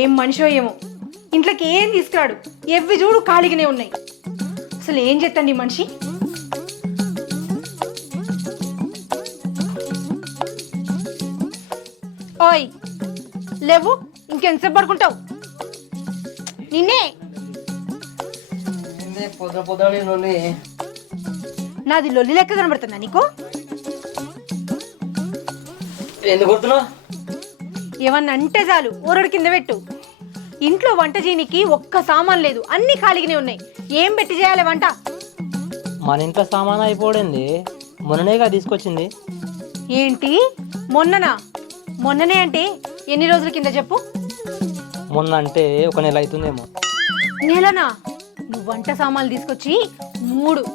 ఏం మనిషో ఏమో ఇంట్లోకి ఏం తీసుకురాడు, ఎవ్వి చూడు ఖాళీగానే ఉన్నాయి. అసలు ఏం చేస్తండి ఈ మనిషి. ఓయ్ లేవు, ఇంకెంతసేపు పడుకుంటావు? నిన్నే నాది లొల్లి లెక్క కనబడుతుందా నీకు? ఎందుకు కొడుతున్నావు? ఏమన్నా అంటే చాలు ఊరడు కింద పెట్టు. ఇంట్లో వంట చేయనికి ఒక్క సామాన్ లేదు, అన్ని ఖాళీగానే ఉన్నాయి. ఏం పెట్టి చేయాలి వంట? మన ఇంట్లో సామాన్ అయిపోయింది, మొన్ననేగా తీసుకొచ్చింది. ఏంటి మొన్ననా? మొన్ననే అంటే ఎన్ని రోజుల కింద చెప్పు? మొన్న అంటే ఒక నెల అవుతుందేమో. నెలనా? నువ్వు వంట సామాన్లు తీసుకొచ్చి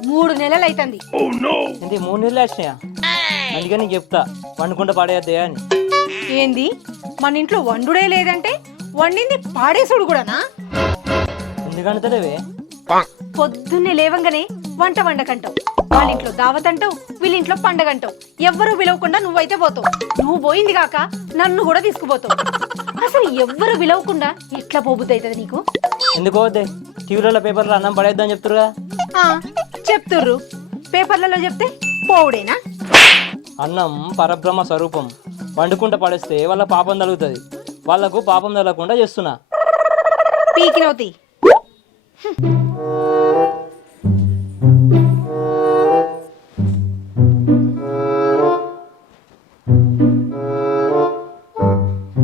మూడు నెలలు అవుతుంది. ఏంటి 3 నెలలు వచ్చినాయా? అందుకే నీకు చెప్తా, వండుకుంటా పడేద్దే అని. ఏంది మన ఇంట్లో వండుడే లేదంటే వండింది పాడేసుడు కూడానా? ఎందుకంటలేవే? పొద్దున్నే లేవంగానే వంట వండకంటావు, వాళ్ళ ఇంట్లో దావత్ అంటావు, వీళ్ళింట్లో పండగ అంటావు. ఎవ్వరూ పిలవకుండా నువ్వైతే పోతావు. నువ్వు పోయింది కాక నన్ను కూడా తీసుకుపోతావు. అసలు ఎవ్వరు పిలవకుండా ఎట్లా పోబుద్ది అవుతుంది నీకు? ఎందుకు పోతే? టీవీలలో పేపర్లో అన్నం పడేద్దని చెప్తురుగా. చెప్తుర్రు, పేపర్లలో చెప్తే పోవుడేనా? అన్నం పరబ్రహ్మ స్వరూపం, వండుకుంటా పడేస్తే వాళ్ళ పాపం తగులుతుంది. వాళ్ళకు పాపం తగలకుండా చేస్తున్నా. పీకినవుతి.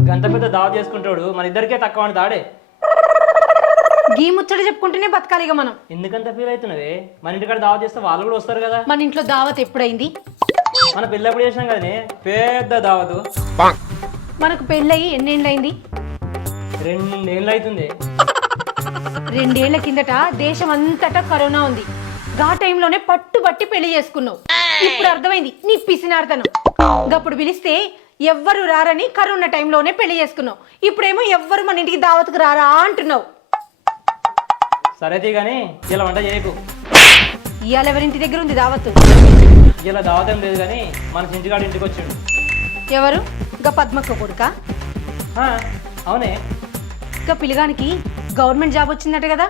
గంత పెద్ద దావ చేసుకుంటాడు, మన ఇద్దరికే తక్కువ అని తాడే. గీ ముచ్చట చెప్పుకుంటూనే బతకాలిగా మనం. ఎందుకంత ఫీల్ అవుతున్నావే? మన ఇంటికాడ దావ చేస్తే వాళ్ళు కూడా వస్తారు కదా. మన ఇంట్లో దావత్ ఎప్పుడైంది? మన పెళ్ళప్పుడు చేసినాం కదనే పెద్ద దావతు. మనకు పెళ్ళయి ఎన్నేళ్ళైంది? 2 ఏళ్ళు అవుతుంది. 2 ఏళ్ల కిందట దేశం అంతటా కరోనా ఉంది. గా టైంలోనే పట్టుబట్టి పెళ్లి చేసుకున్నావు. ఇప్పుడు అర్థమైంది నీ పిసినార్తనం. గప్పుడు పిలిస్తే ఎవ్వరు రారని కరోనా టైంలోనే పెళ్లి చేసుకున్నావు. ఇప్పుడేమో ఎవ్వరు మన ఇంటికి దావత్కు రారా అంటున్నావు. సరేది కానీ ఇలా వంట చేయకు. ఇవాళ ఎవరింటి దగ్గర ఉంది దావత్తు? ఇలా దావతం లేదు కానీ మన చింటిగాడు ఇంటికి వచ్చాడు. ఎవరు? గా పద్మక్క కొడుకా? అవునే. గా పిల్లగానికి గవర్నమెంట్ జాబ్ వచ్చిందట కదా?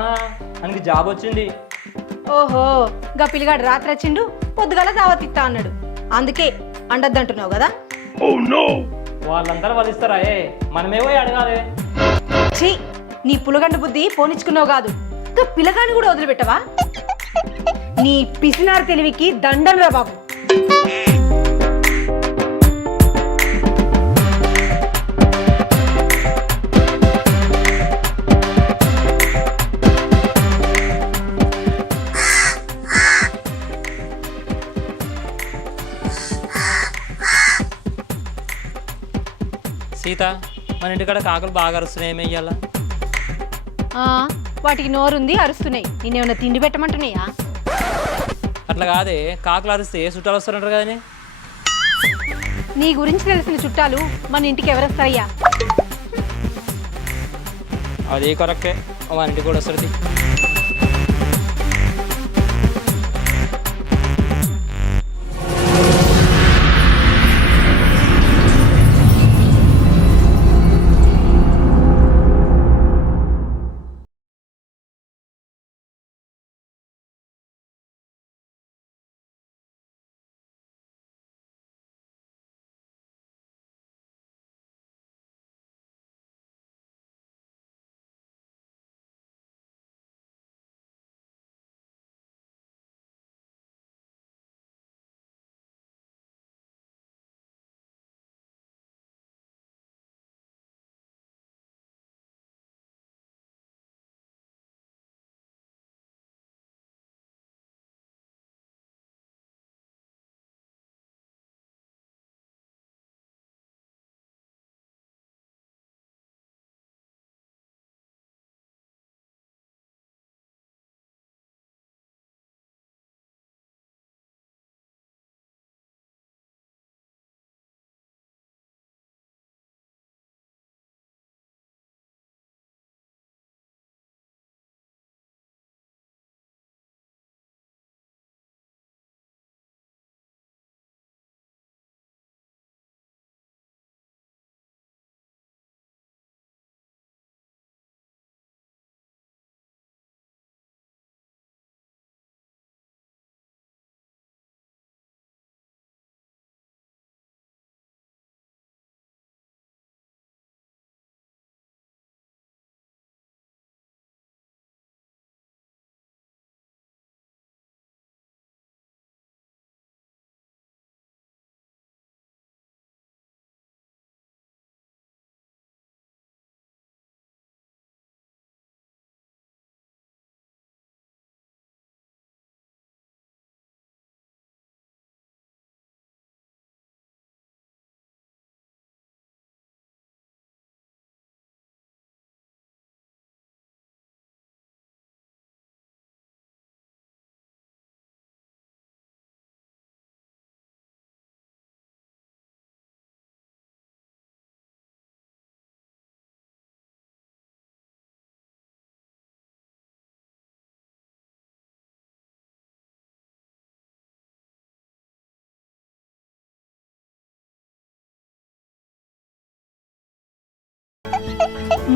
ఆయనకి జాబ్ వచ్చింది. ఓహో, గా పిల్లగాడు రాత్రి వచ్చిండు, పొద్దుగాల దావత్ ఇస్తా అన్నాడు. అందుకే అండద్దంటున్నావు కదా? వాళ్ళందరూ వాళ్ళు ఇస్తారా? మనమేవో అడగాలి. ఛీ, నీ పులగండు బుద్ధి పోనిచ్చుకున్నావు కాదు, గా పిల్లగాని కూడా వదిలిపెట్టవా? నీ పిసినారు తెలివికి దండంరా బాబు. సీత, మన ఇంటికాడ కాకులు బాగా అరుస్తున్నాయి, ఏమి వెయ్యాలా? వాటికి నోరుంది, అరుస్తున్నాయి. నేనేమన్నా తిండి పెట్టమంటున్నాయా? అట్లా కాదే, కాకులు అరిస్తే చుట్టాలు వస్తారంటారు కదనే. నీ గురించి తెలిసిన చుట్టాలు మన ఇంటికి ఎవరొస్తాయ్యా? అది కరెక్టే, మన ఇంటికి కూడా వస్తుంది.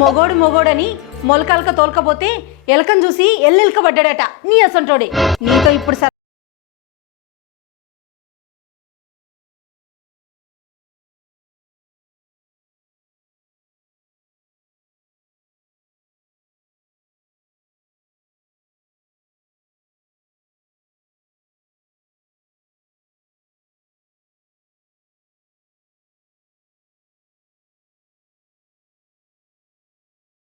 మొగోడు మొగోడని మొలకలక తోలకపోతే ఎలకను చూసి ఎల్లెలక పడ్డాడట నీ అసంటోడే. నీతో ఇప్పుడు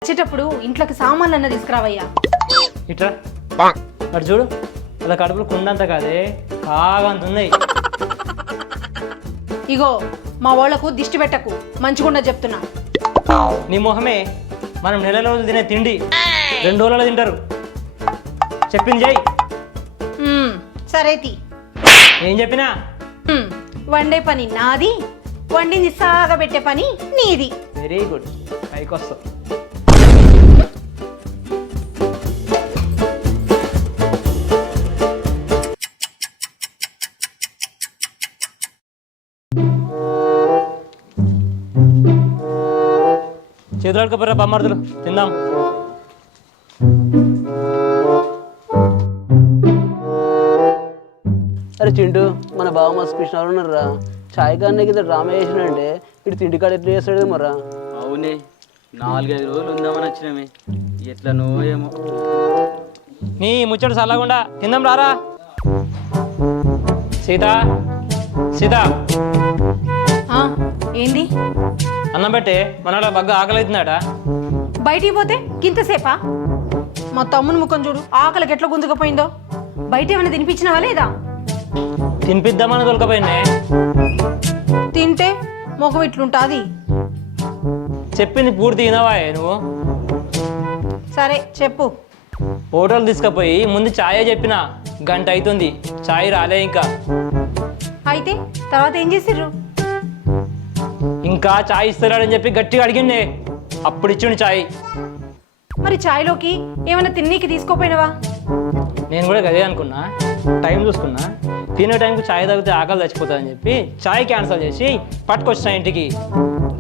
వచ్చేటప్పుడు ఇంట్లోకి సామాన్లు అన్న తీసుకురావయ్యా. ఇట్రా అటు చూడు, అలా కడుపులు కుండంత కాదే కాగంత ఉన్నాయి. ఇగో మా వాళ్ళకు దిష్టి పెట్టకు, మంచిగుండ చెప్తున్నా. నీ మొహమే, మనం నెల రోజులు తినే తిండి 2 రోజులలో తింటారు. చెప్పింది చెయ్యి. సరేతి. ఏం చెప్పినా వండే పని నాది, వండింది సాగబెట్టే పని నీది. వెరీ గుడ్, పైకి వస్తావు. చేతులు అడుకోపోరా బొమ్మర్దులు, తిందాం. అరే చింటూ, మన బావ మస్తు కృష్ణాలు ఉన్నారా? ఛాయ్ కానీ కింద డ్రామా చేసినంటే ఇటు తిండికాడ ఎట్లా చేస్తాడు మరా? అవునే, 4-5 రోజులు ఉందామని వచ్చినమే, ఎట్లనో ఏమో. నీ ముచ్చట చల్లకుండా తిందాం రారా. సీత, సీత ఏంది? అన్నం పెట్టే, మన బగ్గ ఆకలి అవుతుందట. బయటికి పోతే గింతసేపా? మా తమ్ముని ముఖం చూడు, ఆకలికి ఎట్లా గుంజుకపోయిందో. బయట ఏమైనా తినిపించినవా లేదా? తినిపిద్దామని తొలకపోయిందే. తింటే ముఖం ఇట్లుంటుంది. చెప్పింది పూర్తి వినవా నువ్వు? సరే చెప్పు. హోటల్ తీసుకుపోయి ముందు ఛాయే చెప్పిన, గంట అవుతుంది, ఛాయ్ రాలే ఇంకా. అయితే తర్వాత ఏం చేసిర్రు? ఇంకా ఛాయ్ ఇస్తారని చెప్పి గట్టిగా అడిగిండే, అప్పుడు ఇచ్చిండు ఛాయ్. మరి ఛాయ్లోకి ఏమైనా తిన్నీకి తీసుకోపోయినవా? నేను కూడా గదే అనుకున్నా, టైం చూసుకున్నా. తినే టైంకి ఛాయ్ తాగితే ఆకలి చచ్చిపోతుందని చెప్పి ఛాయ్ క్యాన్సిల్ చేసి పట్టుకొచ్చిన ఇంటికి.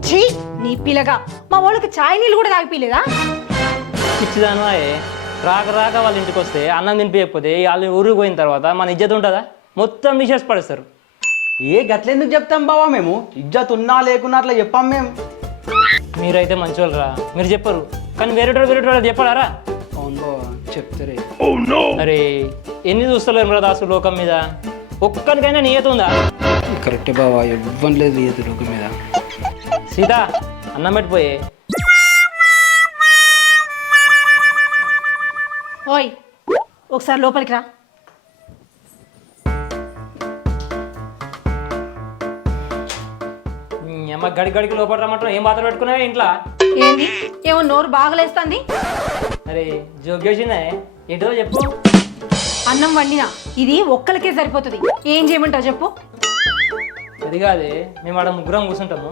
ఛీ, నీ పిల్లగా మా వాళ్ళకి ఛాయ్ నీళ్ళు కూడా తాగిపోలేదా? ఇచ్చిదాను రాక రాక వాళ్ళ ఇంటికి వస్తే అన్నం తినిపించకపోతే వాళ్ళు ఊరికి పోయిన తర్వాత మన ఇజ్జత్ ఉంటుందా? మొత్తం తీసేసి పడేస్తారు. ఏ గట్లెందుకు చెప్తాం బావా, మేము ఇజ్జత్ ఉన్నా లేకున్నా అట్లా చెప్పాం మేము. మీరైతే మంచివాళ్ళరా, మీరు చెప్పరు, కానీ వేరేటోడు చెప్పాడారా? అవును బావా, చెప్తారే. అరే ఎన్ని చూస్తలేరు మరి దాసు లోకం మీద, ఒక్కరికైనా నియత ఉందా? కరెక్టే బావా, ఇవ్వని లేదు లేదు లోకం మీద. సీత, అన్నం పెట్టిపోయే. ఓయ్, ఒకసారి లోపలికి రా. అమ్మ గడికి లోపల రమ్మంటున్నా, ఏం పాత్ర పెట్టుకున్నావే ఇంట్లో? ఏంది? ఏమో నోరు బాగలేస్తుంది. అరే జోగ్యోషిందే, ఏంటో చెప్పు. అన్నం వండినా, ఇది ఒక్కరికే సరిపోతుంది. ఏం చేయమంటావు చెప్పు. అది కాదే, మేము ఆడ ముగ్గురం కూర్చుంటాము,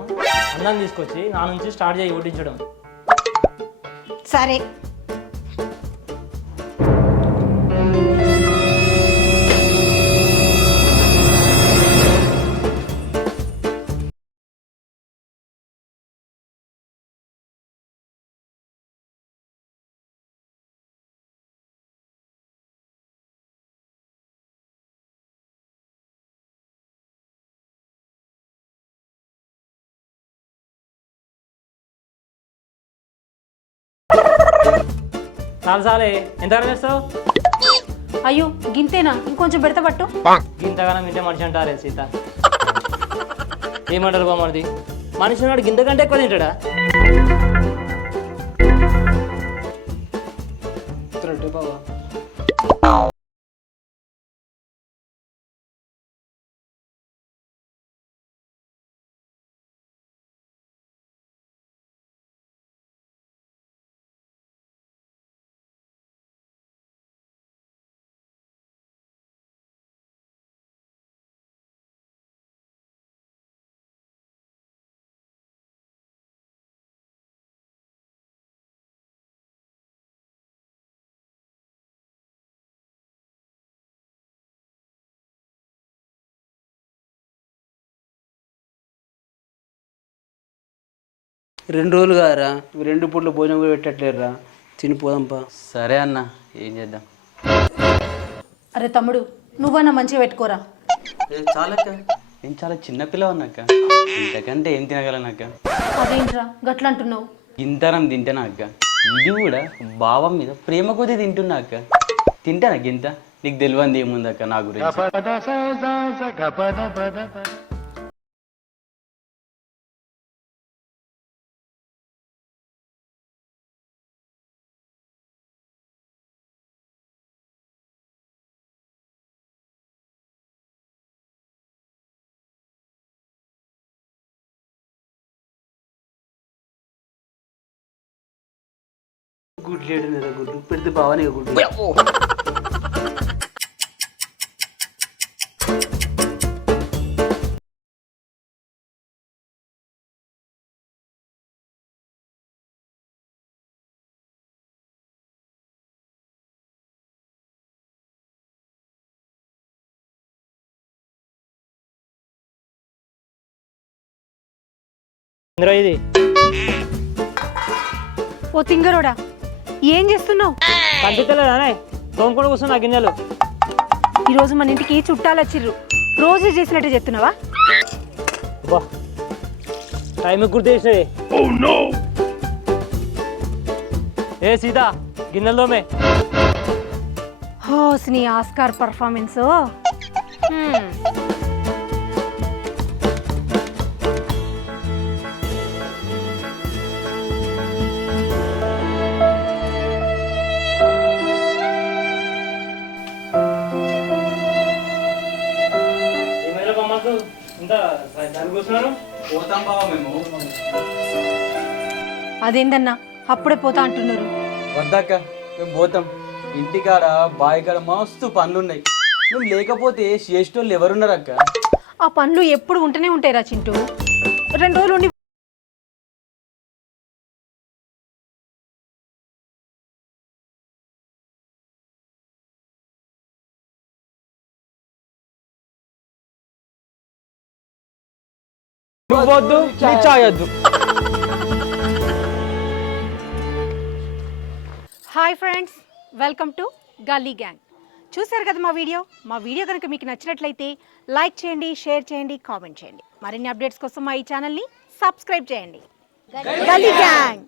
అన్నం తీసుకొచ్చి నా నుంచి స్టార్ట్ చేయి వడ్డించడం. సరే. చాలే, ఎంతగానో చేస్తావు? అయ్యో గింతేనా? ఇంకొంచెం పెడతా పట్టు. గింతగానం తింటే మనిషి అంటారే సీత. ఏమంటారు బామ్మది, మనిషి ఉన్నాడు గింత కంటే ఎక్కువ తింటాడా? బావా 2 రోజులు కారా 2 పూట్ల భోజనం కూడా పెట్టట్లేరురా తినిపోదాంపా. సరే అన్న ఏం చేద్దాం. అరే తమ్ముడు నువ్వన్నా మంచిగా పెట్టుకోరా. చాలక్క నేను చాలా చిన్నపిల్ల ఉన్నాక ఇంతకంటే ఏం తినగలనక్క. అదేంట్రా గట్ల అంటున్నావు? ఇంతరం తింటానా అక్క. ఇది కూడా భావం మీద ప్రేమ కొద్దీ తింటున్నా అక్క. తింటానా గింత నీకు తెలియంది ఏముందక్క నా గురించి. గుడ్లు లేడు గుడ్లు పెడితే బాగానే గుడ్లు. ఇంద్రా ఇది ఓ తింగరోడా ఏం చేస్తున్నావు? కనిపించలేదానే తోముకుండా కూర్చున్నా గిన్నెలు. ఈరోజు మన ఇంటికి చుట్టాలు వచ్చిర్రు, రోజు చేసినట్టు చెప్తున్నావా? బా టైం గుర్తు చేసినది. ఏ సీత గిన్నెలు తోమే. హోస్ నీ ఆస్కార్ పర్ఫార్మెన్స్. పోతాం బావ మేము. అదేందన్నా అప్పుడే పోతా అంటున్నారు? వద్దాక మేము పోతాం. ఇంటికాడ బావి కాడ మస్తు పనులున్నాయి. మేము లేకపోతే చేసేటోళ్ళు ఎవరున్నారు అక్క? ఆ పనులు ఎప్పుడు ఉంటూనే ఉంటాయిరా చింటూ. 2 రోజులు ఉండి వద్దు నీ చాయ్ వద్దు. హాయ్ ఫ్రెండ్స్, వెల్కమ్ టు గల్లీ గ్యాంగ్. చూసారు కదా మా వీడియో కనుక మీకు నచ్చినట్లయితే లైక్ చేయండి, షేర్ చేయండి, కామెంట్ చేయండి. మరిన్ని అప్డేట్స్ కోసం మా ఈ ఛానల్ని సబ్స్క్రైబ్ చేయండి. గల్లీ గ్యాంగ్.